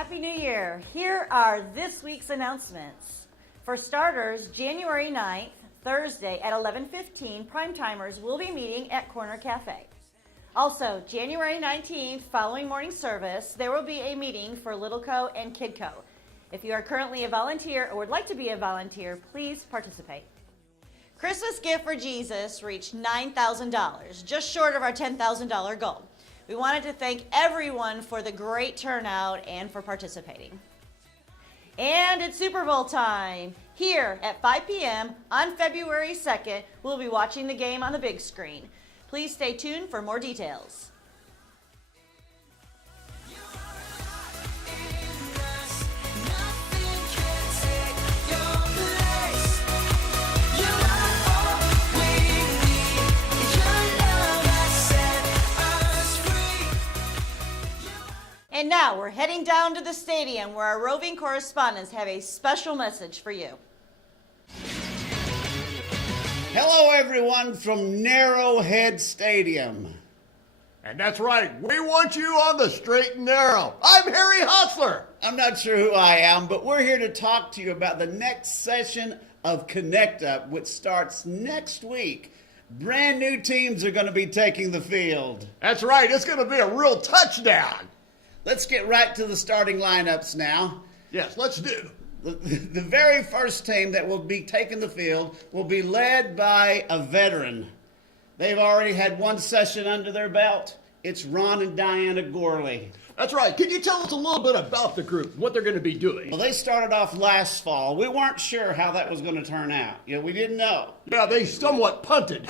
Happy New Year. Here are this week's announcements. For starters, January 9th, Thursday at 11:15, Primetimers will be meeting at Corner Cafe. Also, January 19th, following morning service, there will be a meeting for Littleco and Kidco. If you are currently a volunteer or would like to be a volunteer, please participate. Christmas gift for Jesus reached $9,000, just short of our $10,000 goal. We wanted to thank everyone for the great turnout and for participating. And it's Super Bowl time. Here at 5 p.m. on February 2nd, we'll be watching the game on the big screen. Please stay tuned for more details. And now we're heading down to the stadium where our roving correspondents have a special message for you. Hello, everyone from Narrowhead Stadium. And that's right, we want you on the straight and narrow. I'm Harry Hustler. I'm not sure who I am, but we're here to talk to you about the next session of Connect Up, which starts next week. Brand new teams are going to be taking the field. That's right, it's going to be a real touchdown. Let's get right to the starting lineups now. Yes, let's do. The very first team that will be taking the field will be led by a veteran. They've already had one session under their belt. It's Ron and Diana Gorley. That's right. Can you tell us a little bit about the group, what they're going to be doing? Well, they started off last fall. We weren't sure how that was going to turn out. We didn't know. Yeah, they somewhat punted.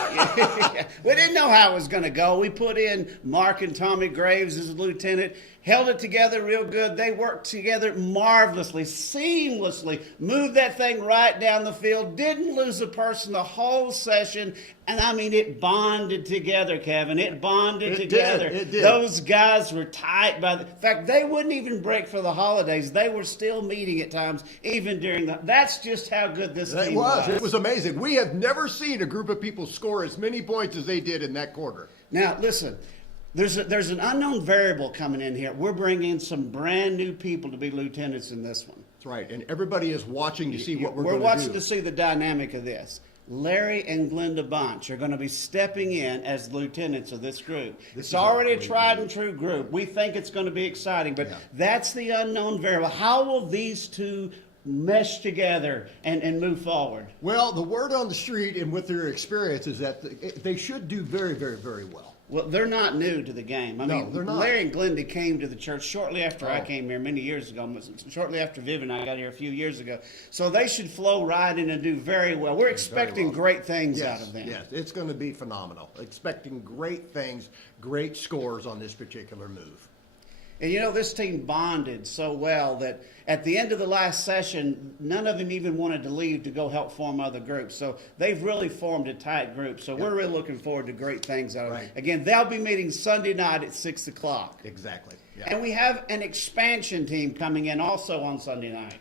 We didn't know how it was going to go. We put in Mark and Tommy Graves as a lieutenant, held it together real good. They worked together marvelously, seamlessly, moved that thing right down the field, didn't lose a person the whole session. And I mean, it bonded together, Kevin. It bonded together. It did. Those guys were tight in fact, they wouldn't even break for the holidays. They were still meeting at times, even during that's just how good this team was. It was amazing. We have never seen a group of people score as many points as they did in that quarter. Now, listen. There's an unknown variable coming in here. We're bringing in some brand new people to be lieutenants in this one. That's right, and everybody is watching to see what we're going to do. We're watching to see the dynamic of this. Larry and Glenda Bunch are going to be stepping in as lieutenants of this group. It's already a tried and true group. We think it's going to be exciting, but that's the unknown variable. How will these two mesh together and move forward? Well, the word on the street and with their experience is that they should do very, very, very well. Well, they're not new to the game. I mean, they're not. Larry and Glenda came to the church shortly after I came here many years ago, shortly after Viv and I got here a few years ago. So they should flow right in and do very well. We're expecting great things out of them. Yes, it's going to be phenomenal. Expecting great things, great scores on this particular move. And this team bonded so well that at the end of the last session, none of them even wanted to leave to go help form other groups. So they've really formed a tight group. So we're really looking forward to great things out of it. Again, they'll be meeting Sunday night at 6 o'clock. Exactly. Yeah. And we have an expansion team coming in also on Sunday night.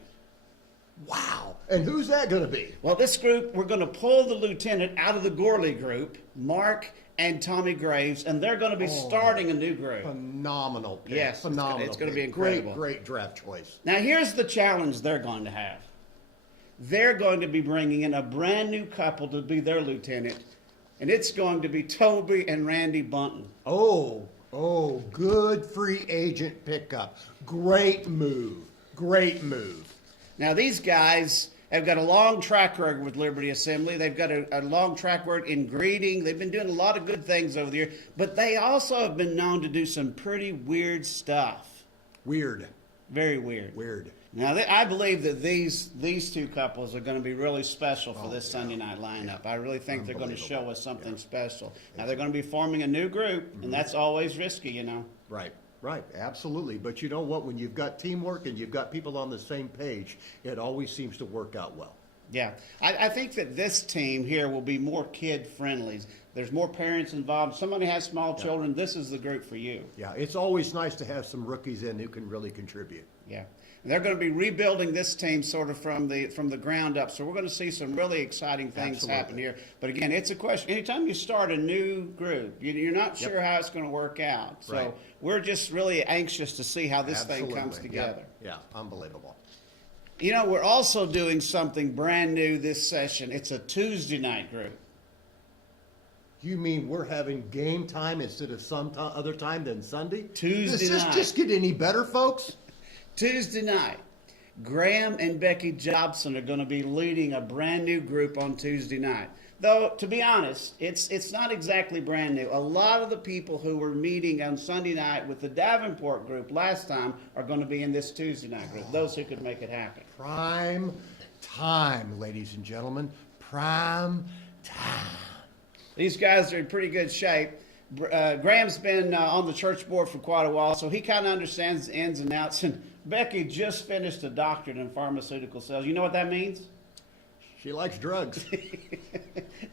Wow. And who's that going to be? Well, this group, we're going to pull the lieutenant out of the Gorley group, Mark and Tommy Graves, and they're going to be starting a new group. Phenomenal pick. Yes, phenomenal. It's going to be incredible. Great draft choice. Now, here's the challenge they're going to have. They're going to be bringing in a brand new couple to be their lieutenant, and it's going to be Toby and Randy Bunton. Oh, good free agent pickup. Great move. Great move. Now, these guys have got a long track record with Liberty Assembly. They've got a long track record in greeting. They've been doing a lot of good things over the years, but they also have been known to do some pretty weird stuff. Weird. Very weird. Weird. Now, I believe that these two couples are going to be really special for this Sunday night lineup. I really think they're going to show us something special. Now, they're going to be forming a new group, and that's always risky, Right, absolutely. But you know what? When you've got teamwork and you've got people on the same page, it always seems to work out well. Yeah, I think that this team here will be more kid-friendly. There's more parents involved. Somebody has small children. This is the group for you. Yeah, it's always nice to have some rookies in who can really contribute. Yeah. And they're going to be rebuilding this team sort of from the ground up. So we're going to see some really exciting things happen here. But again, it's a question. Anytime you start a new group, you're not sure how it's going to work out. So we're just really anxious to see how this thing comes together. Yeah, unbelievable. You know, we're also doing something brand new this session. It's a Tuesday night group. You mean we're having game time instead of some other time than Sunday? Tuesday Does night. this just get any better, folks? Tuesday night, Graham and Becky Jobson are going to be leading a brand new group on Tuesday night. Though, to be honest, it's not exactly brand new. A lot of the people who were meeting on Sunday night with the Davenport group last time are going to be in this Tuesday night group, those who could make it happen. Prime time, ladies and gentlemen. Prime time. These guys are in pretty good shape. Graham's been on the church board for quite a while, so he kind of understands the ins and outs. And Becky just finished a doctorate in pharmaceutical sales. You know what that means? She likes drugs.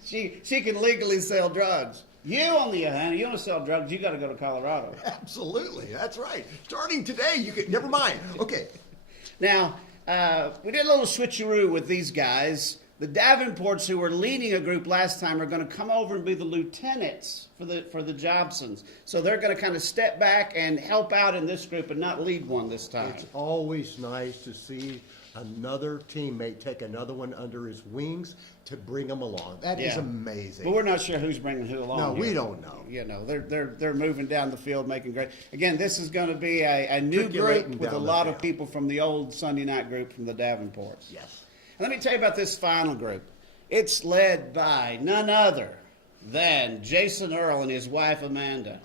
She can legally sell drugs. You, on the other hand, you want to sell drugs, you got to go to Colorado. Absolutely, that's right. Starting today, you can. Never mind. Okay. Now, we did a little switcheroo with these guys. The Davenports, who were leading a group last time, are going to come over and be the lieutenants for the Jobsons. So they're going to kind of step back and help out in this group and not lead one this time. It's always nice to see another teammate take another one under his wings to bring them along. That is amazing. But we're not sure who's bringing who along. No, here. we don't know. You know, they're moving down the field, making great. Again, this is going to be a new group with a lot of people from the old Sunday night group from the Davenports. Yes. And let me tell you about this final group. It's led by none other than Jason Earl and his wife Amanda.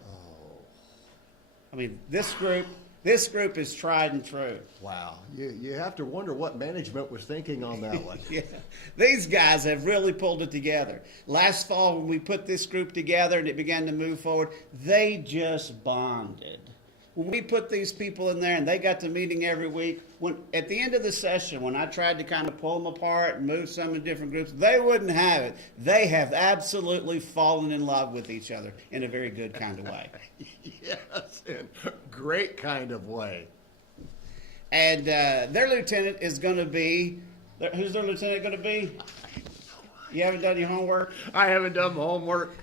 I mean, this group is tried and true. Wow. You have to wonder what management was thinking on that one. Yeah, these guys have really pulled it together. Last fall, when we put this group together and it began to move forward, they just bonded. When we put these people in there and they got to meeting every week, at the end of the session, when I tried to kind of pull them apart and move some in different groups, they wouldn't have it. They have absolutely fallen in love with each other in a very good kind of way. Yes, in a great kind of way. And their lieutenant is going to be, who's their lieutenant going to be? You haven't done your homework? I haven't done my homework.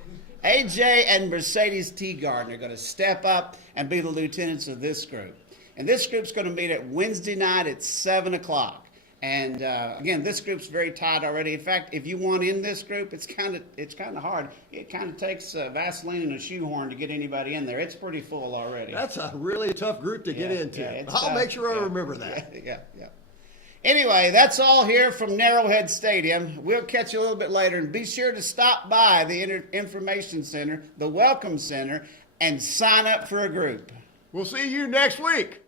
AJ and Mercedes Teagarden are going to step up and be the lieutenants of this group. And this group's going to meet at Wednesday night at 7 o'clock. And again, this group's very tight already. In fact, if you want in this group, it's kind of hard. It kind of takes Vaseline and a shoehorn to get anybody in there. It's pretty full already. That's a really tough group to get into. I'll make sure I remember that. Yeah. Anyway, that's all here from Narrowhead Stadium. We'll catch you a little bit later, and be sure to stop by the Information Center, the Welcome Center, and sign up for a group. We'll see you next week.